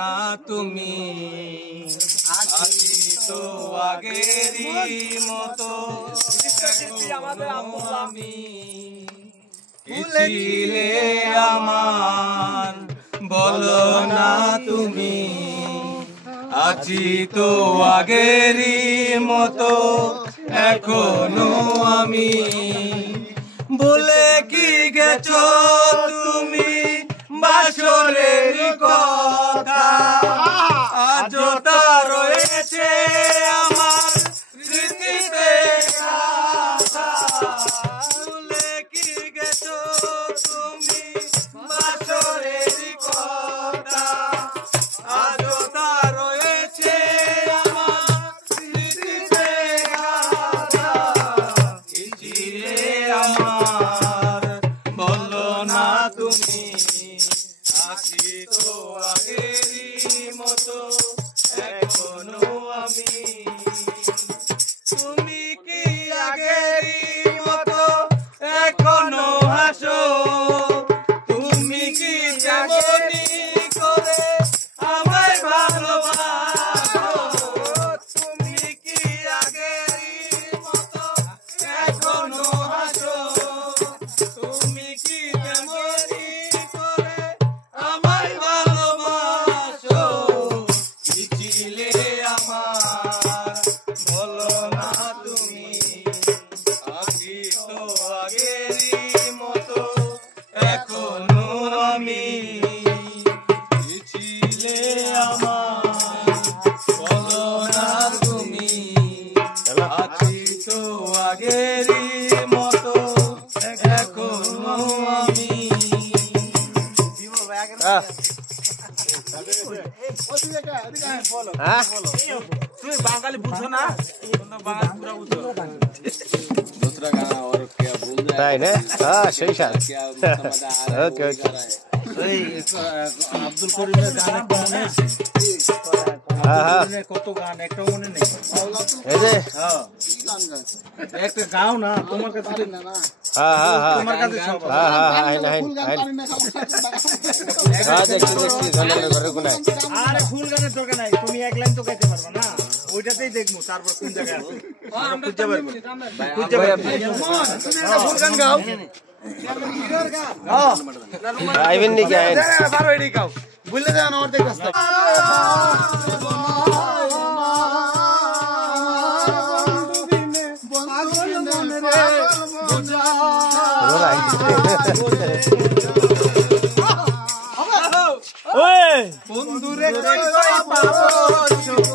না তুমি আছি তো আগেরই মতো আমি ভুলেছিলে আমার বলো না তুমি আছি তো আগেরই মতো এখনো আমি ভুলে কি গেছো তুমি বাসরের কথা আজও তা রয়েছে আমার স্মৃতিতে ভুলে কি গেছো তুমি বাসরের কথা আজও তা রয়েছে আমার স্মৃতিতে চিরে আমার বলো না তুমি আছি তো আগেরই মতো এখনো আমি তুমি কি আগেরই মতো এখনো হাসো তুমি কি যেমনি করে আমায় ভালোবাসো তুমি কি আগেরই মতো এখনো হাসো তুমি কি যেমনি করে আমায় ভালোবাসো কি ছিলে আমার বলো না তুমি আছি তো আগেরই মতো এখনো আমি কি ছিলে আমার বলো না তুমি আছি তো আগেরই মতো এখনো আমি তুমি বাঙালি বুঝো না বাঙালি পুরা বুঝো दूसरा गाना और क्या बोल रहा है ना हां सही शायद ओके ओके আব্দুল করিমের গান মনে আছে হ্যাঁ কত গান একটা মনে নেই এই যে হ্যাঁ একটা গাও না তোমার কাছে না হ্যাঁ হ্যাঁ হ্যাঁ তোমার কাছে সব হ্যাঁ হ্যাঁ হ্যাঁ হ্যাঁ দেখছি জানালে ঘরে কোন আরে ফুল গানের দরকার নাই তুমি এক লাইন তো গাইতে পারবে না ওইটাতেই দেখবো তারপর কোন জায়গায় আছে আমরা খুঁজে পারবো খুঁজে পারবো ফুল গান গাও আইবেন নি কি আইন বারো এডি গাও বুঝলে যান আমার দেখ রাস্তা বন্ধুরে কই পাবো